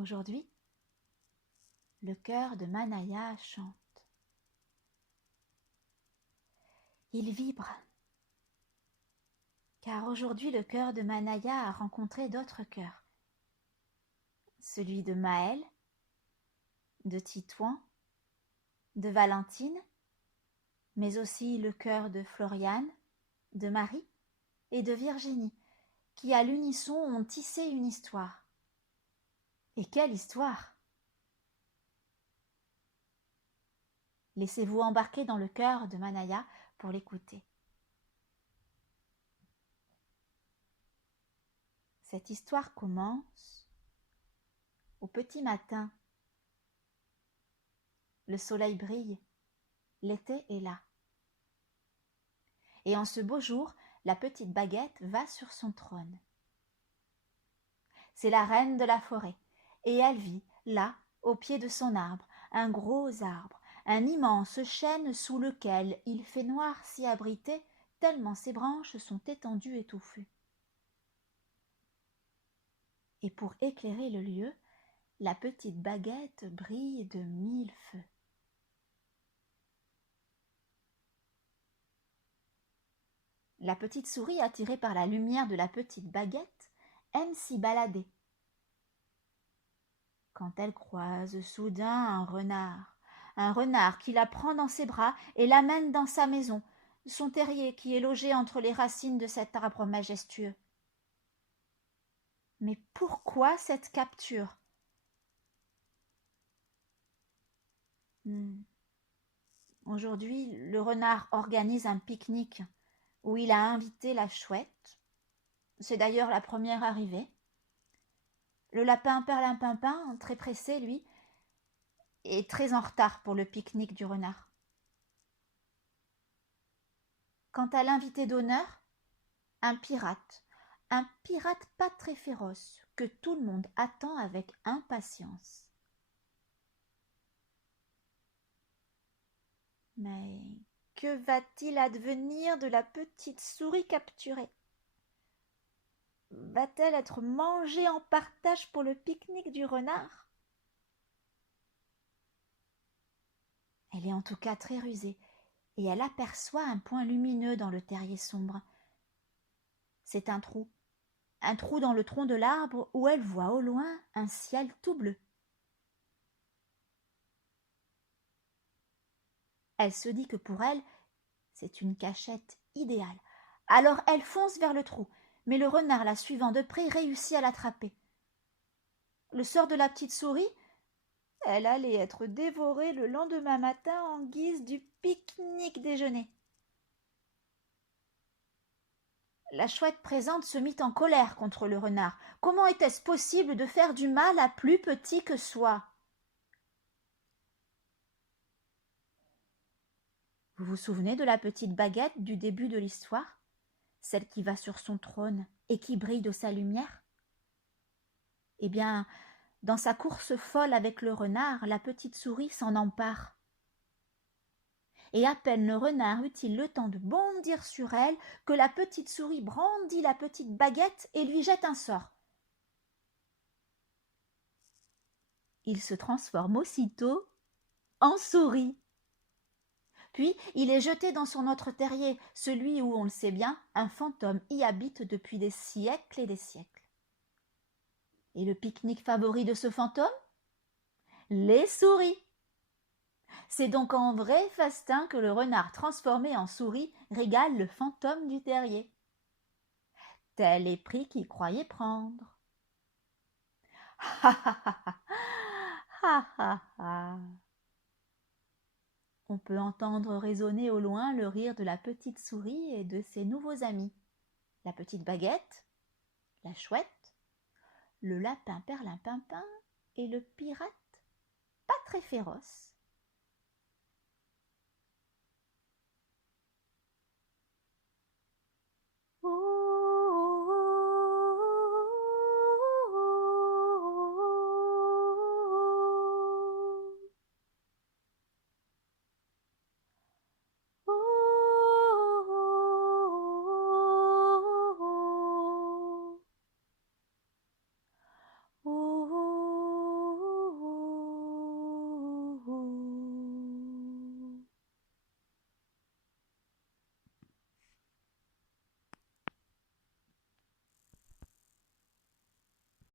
Aujourd'hui, le cœur de Manaya chante. Il vibre, car aujourd'hui le cœur de Manaya a rencontré d'autres cœurs. Celui de Maël, de Titouan, de Valentine, mais aussi le cœur de Floriane, de Marie et de Virginie, qui à l'unisson ont tissé une histoire. Et quelle histoire! Laissez-vous embarquer dans le cœur de Manaya pour l'écouter. Cette histoire commence au petit matin. Le soleil brille, l'été est là. Et en ce beau jour, la petite Baguette va sur son trône. C'est la reine de la forêt, et elle vit, là, au pied de son arbre, un gros arbre, un immense chêne sous lequel il fait noir s'y abriter, tellement ses branches sont étendues et touffues. Et pour éclairer le lieu, la petite Baguette brille de 1000 feux. La petite souris, attirée par la lumière de la petite Baguette, aime s'y balader. Quand elle croise soudain un renard qui la prend dans ses bras et l'amène dans sa maison, son terrier qui est logé entre les racines de cet arbre majestueux. Mais pourquoi cette capture? Aujourd'hui, le renard organise un pique-nique où il a invité la chouette. C'est d'ailleurs la première arrivée. Le lapin Perlimpinpin, très pressé, lui, est très en retard pour le pique-nique du renard. Quant à l'invité d'honneur, un pirate pas très féroce, que tout le monde attend avec impatience. Mais que va-t-il advenir de la petite souris capturée? Va-t-elle être mangée en partage pour le pique-nique du renard? Elle est en tout cas très rusée, et elle aperçoit un point lumineux dans le terrier sombre. C'est un trou dans le tronc de l'arbre où elle voit au loin un ciel tout bleu. Elle se dit que pour elle, c'est une cachette idéale. Alors elle fonce vers le trou, mais le renard, la suivant de près, réussit à l'attraper. Le sort de la petite souris, elle allait être dévorée le lendemain matin en guise du pique-nique déjeuner. La chouette présente se mit en colère contre le renard. Comment était-ce possible de faire du mal à plus petit que soi? Vous vous souvenez de la petite Baguette du début de l'histoire? Celle qui va sur son trône et qui brille de sa lumière? Eh bien, dans sa course folle avec le renard, la petite souris s'en empare. Et à peine le renard eut-il le temps de bondir sur elle que la petite souris brandit la petite Baguette et lui jette un sort. Il se transforme aussitôt en souris. Puis il est jeté dans son autre terrier, celui où, on le sait bien, un fantôme y habite depuis des siècles et des siècles. Et le pique-nique favori de ce fantôme? Les souris. C'est donc en vrai festin que le renard transformé en souris régale le fantôme du terrier. Tel est prix qu'il croyait prendre. Ha ha ha ha ha ha ha. On peut entendre résonner au loin le rire de la petite souris et de ses nouveaux amis. La petite Baguette, la chouette, le lapin Perlimpinpin et le pirate pas très féroce.